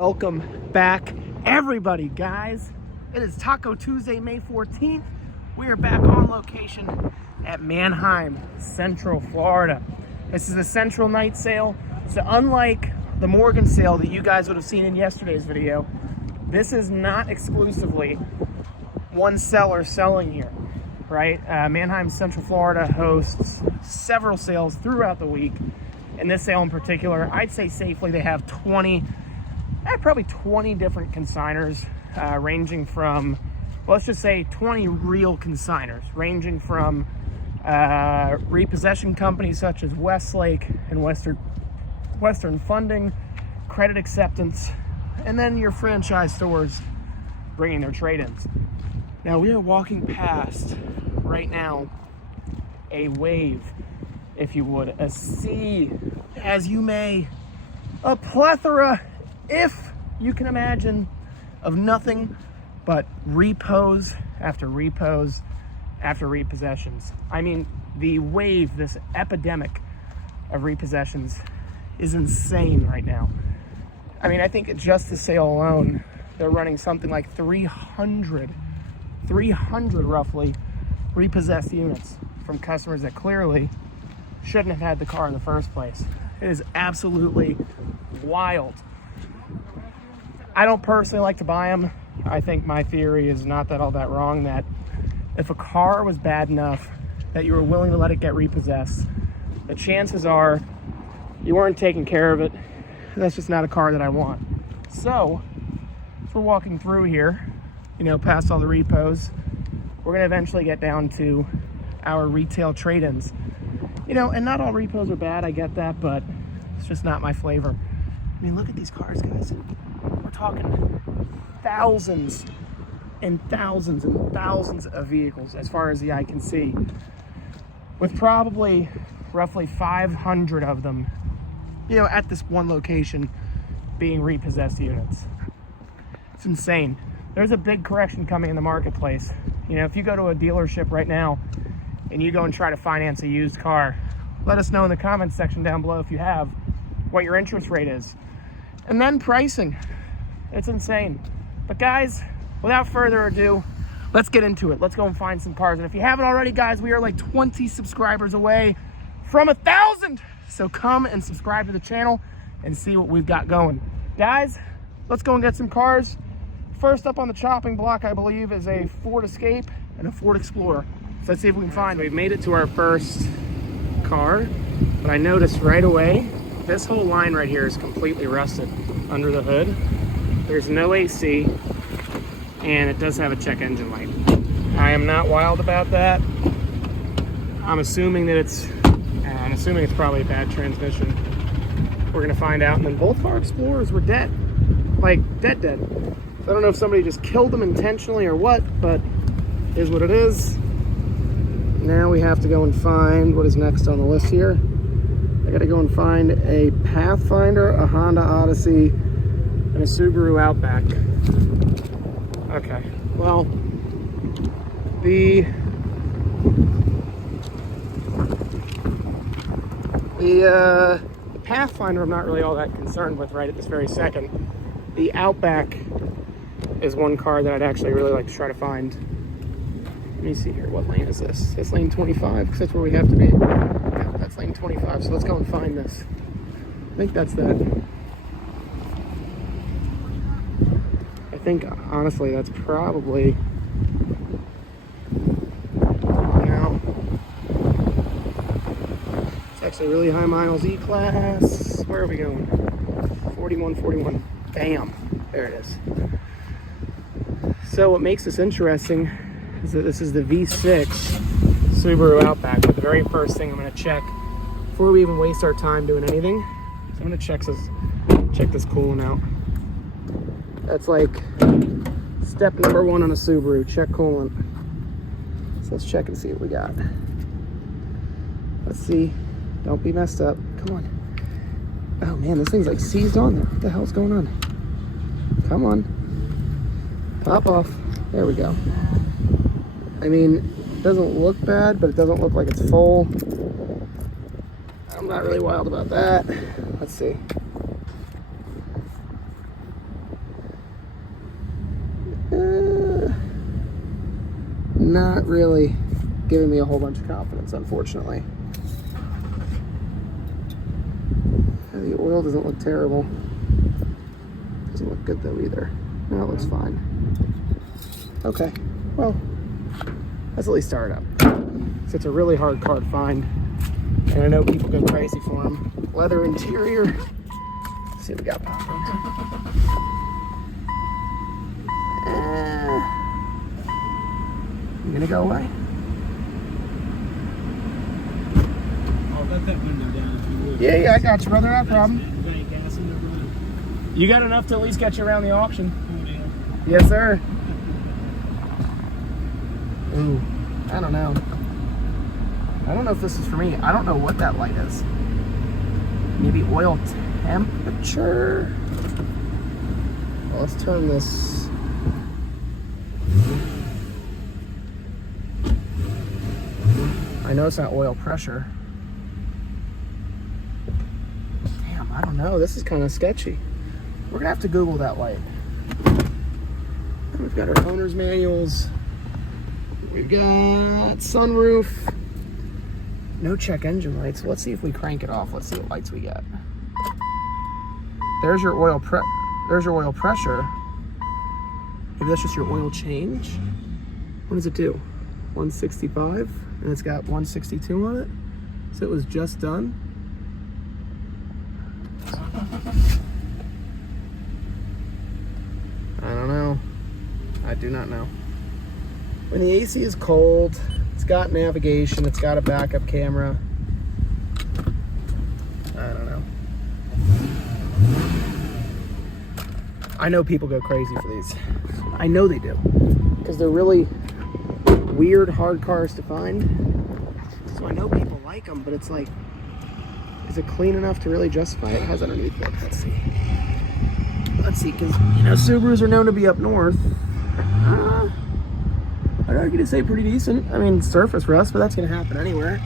Welcome back, everybody, guys. It is Taco Tuesday, May 14th. We are back on location at Manheim, Central Florida. This is a Central night sale. So unlike the Morgan sale that you guys would have seen in yesterday's video, this is not exclusively one seller selling here, right? Manheim, Central Florida hosts several sales throughout the week. In this sale in particular, I'd say safely they have probably 20 different consigners, ranging from, well, let's just say 20 real consigners, ranging from repossession companies such as Westlake and Western Funding, Credit Acceptance, and then your franchise stores bringing their trade-ins. Now we are walking past right now a wave, if you would, a sea, as you may, a plethora, if you can imagine, of nothing but repos after repos after repossessions. I mean, the wave, this epidemic of repossessions is insane right now. I mean, I think at just the sale alone, they're running something like 300 roughly repossessed units from customers that clearly shouldn't have had the car in the first place. It is absolutely wild. I don't personally like to buy them. I think my theory is not all that wrong, that if a car was bad enough that you were willing to let it get repossessed, the chances are you weren't taking care of it. That's just not a car that I want. So, if we're walking through here, past all the repos, we're gonna eventually get down to our retail trade-ins. And not all repos are bad, I get that, but it's just not my flavor. I mean, look at these cars, guys. We're talking thousands and thousands and thousands of vehicles as far as the eye can see, with probably roughly 500 of them, at this one location being repossessed units. It's insane. There's a big correction coming in the marketplace. If you go to a dealership right now and you go and try to finance a used car, let us know in the comments section down below, if you have, what your interest rate is. And then pricing. It's insane. But guys, without further ado, let's get into it. Let's go and find some cars. And if you haven't already, guys, we are like 20 subscribers away from 1,000. So come and subscribe to the channel and see what we've got going. Guys, let's go and get some cars. First up on the chopping block, I believe, is a Ford Escape and a Ford Explorer. So let's see if we can find. We've made it to our first car, but I noticed right away, this whole line right here is completely rusted under the hood. There's no AC, and it does have a check engine light. I am not wild about that. I'm assuming it's probably a bad transmission. We're gonna find out. And then both of our Explorers were dead, like dead. So I don't know if somebody just killed them intentionally or what, but it is what it is. Now we have to go and find what is next on the list here. I gotta go and find a Pathfinder, a Honda Odyssey, and a Subaru Outback. Okay, well, the Pathfinder I'm not really all that concerned with right at this very second. The Outback is one car that I'd actually really like to try to find. Let me see here, what lane is this? It's lane 25, because that's where we have to be. Yeah, that's lane 25, so let's go and find this. I think that's that. I think, honestly, that's probably... Now, it's actually a really high miles E-Class. Where are we going? 41. Bam. There it is. So what makes this interesting is that this is the V6 Subaru Outback. But the very first thing I'm going to check before we even waste our time doing anything, so I'm going to check this coolant out. That's like step number one on a Subaru, check coolant. So let's check and see what we got. Let's see. Don't be messed up. Come on. Oh man, this thing's like seized on there. What the hell's going on? Come on. Pop off. There we go. I mean, it doesn't look bad, but it doesn't look like it's full. I'm not really wild about that. Let's see. not really giving me a whole bunch of confidence, unfortunately. The oil doesn't look terrible. Doesn't look good though either. No, it looks fine. Okay, well, let's at least start it up. So it's a really hard car to find, and I know people go crazy for them. Leather interior. Let's see what we got popping. You gonna go away? I'll let that window down if you would. Yeah, I got you, brother. No problem. You got any gas in there, brother? You got enough to at least get you around the auction. Oh, deal. Yes, sir. Ooh, I don't know. I don't know if this is for me. I don't know what that light is. Maybe oil temperature? Well, let's turn this. I know it's not oil pressure. Damn, I don't know. This is kind of sketchy. We're gonna have to Google that light. We've got our owner's manuals. We've got sunroof. No check engine lights. Let's see if we crank it off. Let's see what lights we get. There's your oil pressure. Maybe that's just your oil change. What does it do? 165, and it's got 162 on it. So it was just done. I don't know. I do not know. When the AC is cold, it's got navigation, it's got a backup camera. I don't know. I know people go crazy for these. I know they do. Because they're really weird, hard cars to find. So I know people like them, but it's like, is it clean enough to really justify it? It has underneath it. Let's see. Let's see, because, you know, Subarus are known to be up north. I'd argue to say pretty decent. I mean, surface rust, but that's going to happen anywhere.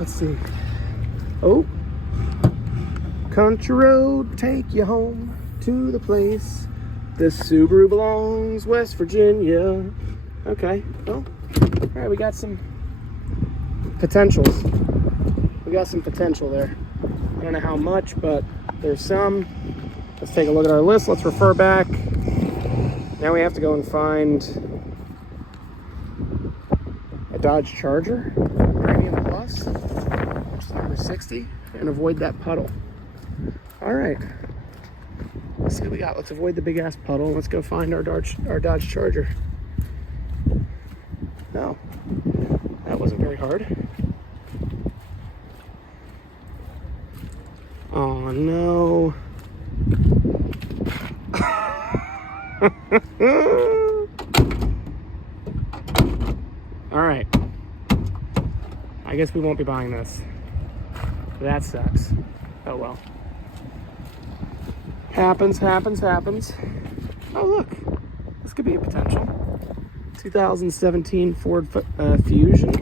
Let's see. Oh. Country road, take you home to the place. This Subaru belongs, West Virginia. Okay, well, all right, we got some potentials. We got some potential there. I don't know how much, but there's some. Let's take a look at our list. Let's refer back. Now we have to go and find a Dodge Charger, Premium Plus, which is number 60, and avoid that puddle. All right, let's see what we got. Let's avoid the big ass puddle. Let's go find our Dodge Charger. No, that wasn't very hard. Oh no. All right, I guess we won't be buying this. That sucks. Oh well. Happens. Oh look, this could be a potential. 2017 Ford Fusion.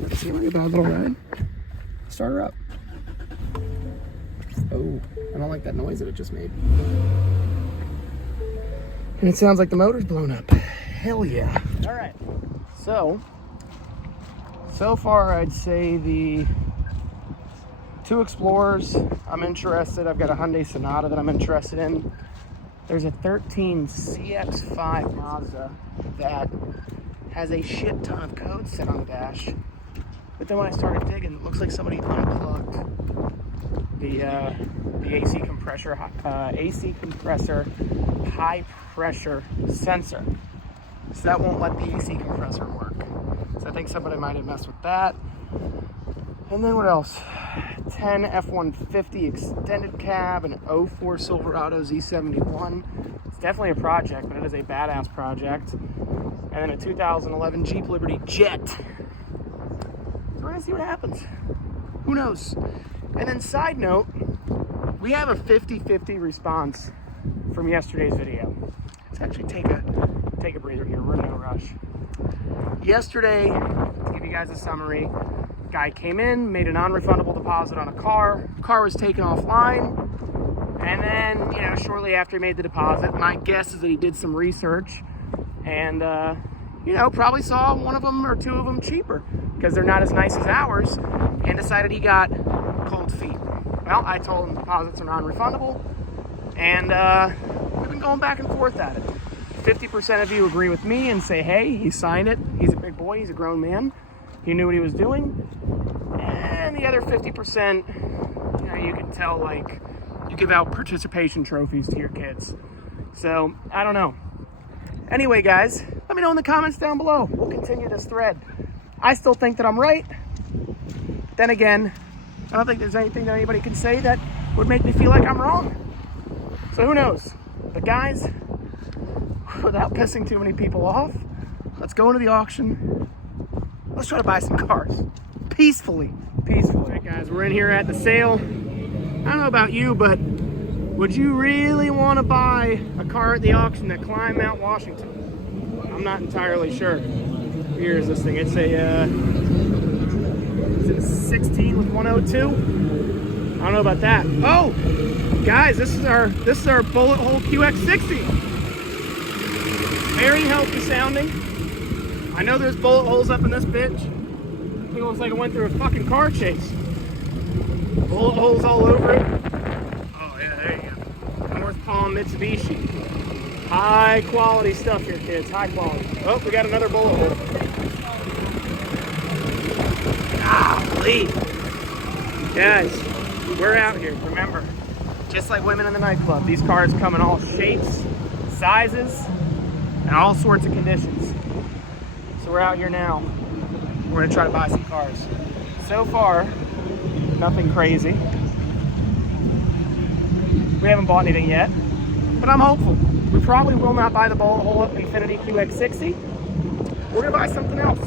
Let's see, look at that little ride. Start her up. Oh, I don't like that noise that it just made. And it sounds like the motor's blown up. Hell yeah. All right, so far I'd say the two Explorers I'm interested. I've got a Hyundai Sonata that I'm interested in. There's a 13 CX-5 Mazda that has a shit ton of code set on the dash. But then when I started digging, it looks like somebody unplugged the AC compressor high pressure sensor. So that won't let the AC compressor work. So I think somebody might have messed with that. And then what else? 10 F-150 extended cab, an 04 Silverado Z71. It's definitely a project, but it is a badass project. And then a 2011 Jeep Liberty Jet. So we're gonna see what happens. Who knows? And then side note, we have a 50-50 response from yesterday's video. Let's actually take a breather here. We're in no rush. Yesterday, to give you guys a summary, guy came in, made a non-refundable deposit on a car. Car was taken offline. And then, shortly after he made the deposit, my guess is that he did some research and, probably saw one of them or two of them cheaper because they're not as nice as ours, and decided he got cold feet. Well, I told him deposits are non-refundable, and we've been going back and forth at it. 50% of you agree with me and say, hey, he signed it. He's a big boy. He's a grown man. He knew what he was doing. And the other 50%, you can tell, like, you give out participation trophies to your kids. So, I don't know. Anyway, guys, let me know in the comments down below. We'll continue this thread. I still think that I'm right. Then again, I don't think there's anything that anybody can say that would make me feel like I'm wrong. So who knows? But guys, without pissing too many people off, let's go into the auction. Let's try to buy some cars. Peacefully. All right, guys, we're in here at the sale. I don't know about you, but would you really want to buy a car at the auction that climbed Mount Washington? I'm not entirely sure. Here is this thing. It's a is it a 16 with 102? I don't know about that. Oh, guys, this is our bullet hole QX60. Very healthy sounding. I know there's bullet holes up in this bitch. It looks like it went through a fucking car chase. Bullet holes all over it. Oh yeah, there you go. North Palm Mitsubishi. High quality stuff here, kids. High quality. Oh, we got another bullet hole. Golly. Guys, we're out here. Remember, just like women in the nightclub, these cars come in all shapes, sizes, and all sorts of conditions. So we're out here now. We're gonna try to buy some cars. So far, nothing crazy. We haven't bought anything yet, but I'm hopeful. We probably will not buy the bullet hole Infiniti QX60. We're gonna buy something else.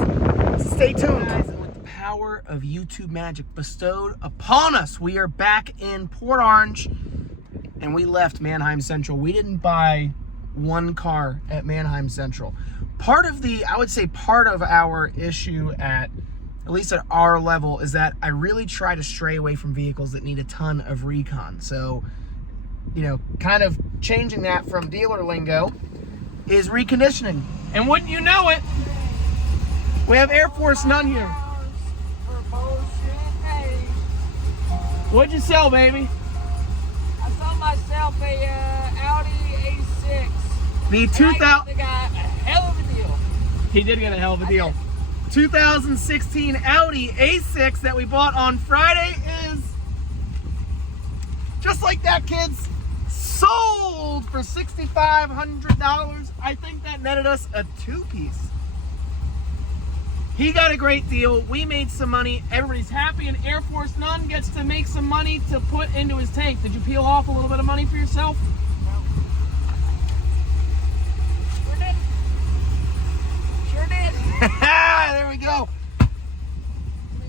So stay tuned. Guys, with the power of YouTube magic bestowed upon us, we are back in Port Orange, and we left Manheim Central. We didn't buy one car at Manheim Central. Part of our issue at least at our level, is that I really try to stray away from vehicles that need a ton of recon. So, kind of changing that from dealer lingo is reconditioning. And wouldn't you know it, we have Air Force None here. What'd you sell, baby? I sold myself a Audi A6. The 2000. I got a hell of a deal. He did get a hell of a deal. 2016 Audi A6 that we bought on Friday is just like that, kids. Sold for $6,500. I think that netted us a two-piece. He got a great deal. We made some money. Everybody's happy, and Air Force None gets to make some money to put into his tank. Did you peel off a little bit of money for yourself? Sure did. There we go.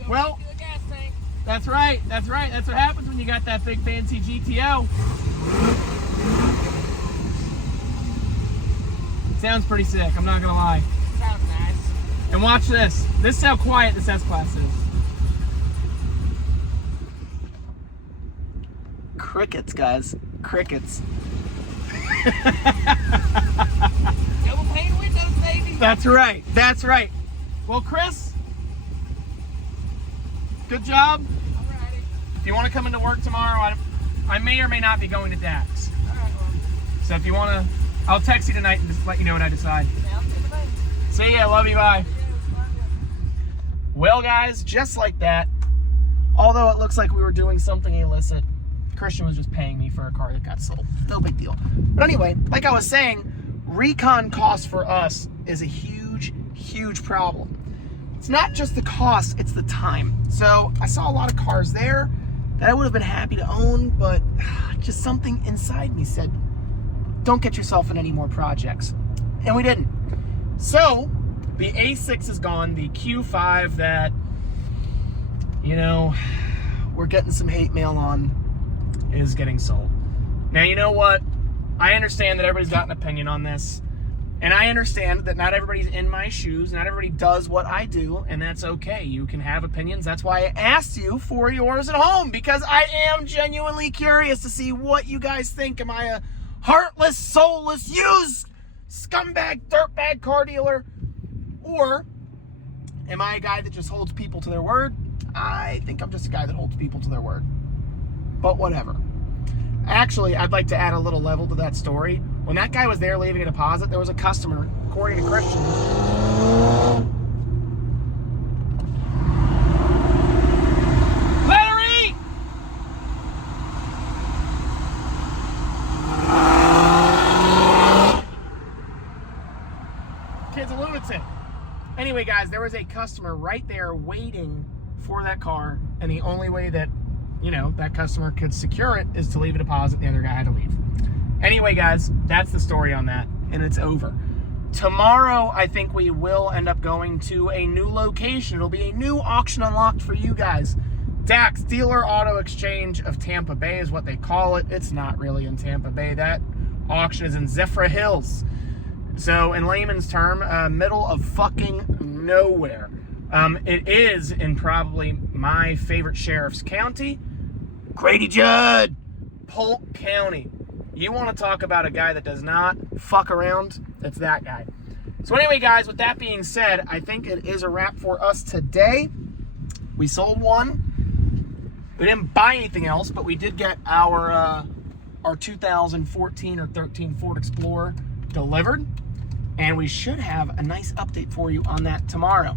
Well, that's right. That's right. That's what happens when you got that big fancy GTO. Sounds pretty sick, I'm not gonna lie. Sounds nice. And watch this. This is how quiet this S-Class is. Crickets, guys. Crickets. Double pane windows, baby. That's right. That's right. Well, Chris, good job. Alrighty. If you want to come into work tomorrow, I may or may not be going to Dax. Alright, well. So if you want to, I'll text you tonight and just let you know what I decide. Sounds good to me. See ya. Love you. Bye. Yeah, love ya. Well, guys, just like that, although it looks like we were doing something illicit, Christian was just paying me for a car that got sold. No big deal. But anyway, like I was saying, recon cost for us is a huge, huge problem. It's not just the cost, it's the time. So I saw a lot of cars there that I would have been happy to own, but just something inside me said, don't get yourself in any more projects. And we didn't. So the A6 is gone. The Q5 that, we're getting some hate mail on is getting sold. Now, you know what? I understand that everybody's got an opinion on this. And I understand that not everybody's in my shoes, not everybody does what I do, and that's okay. You can have opinions. That's why I asked you for yours at home, because I am genuinely curious to see what you guys think. Am I a heartless, soulless, used, scumbag, dirtbag car dealer? Or am I a guy that just holds people to their word? I think I'm just a guy that holds people to their word. But whatever. Actually, I'd like to add a little level to that story. When that guy was there leaving a deposit, there was a customer, according to Christian. Let her eat! Kid's a lunatic. Anyway, guys, there was a customer right there waiting for that car, and the only way that, you know, that customer could secure it is to leave a deposit. The other guy had to leave. Anyway, guys, that's the story on that, and it's over. Tomorrow, I think we will end up going to a new location. It'll be a new auction unlocked for you guys. DAX, Dealer Auto Exchange of Tampa Bay is what they call it. It's not really in Tampa Bay. That auction is in Zephyr Hills. So, in layman's term, middle of fucking nowhere. It is in probably my favorite sheriff's county, Grady Judd, Polk County. You want to talk about a guy that does not fuck around? It's that guy. So anyway, guys, with that being said, I think it is a wrap for us today. We sold one. We didn't buy anything else, but we did get our 2014 or 13 Ford Explorer delivered. And we should have a nice update for you on that tomorrow.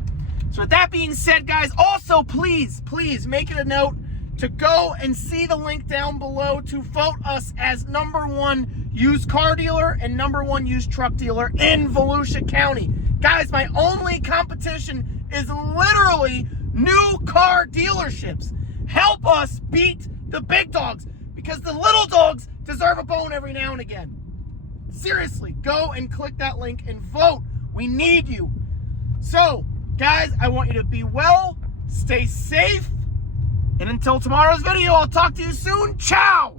So with that being said, guys, also please make it a note to go and see the link down below to vote us as #1 used car dealer and #1 used truck dealer in Volusia County. Guys, my only competition is literally new car dealerships. Help us beat the big dogs, because the little dogs deserve a bone every now and again. Seriously, go and click that link and vote. We need you. So, guys, I want you to be well, stay safe, and until tomorrow's video, I'll talk to you soon. Ciao!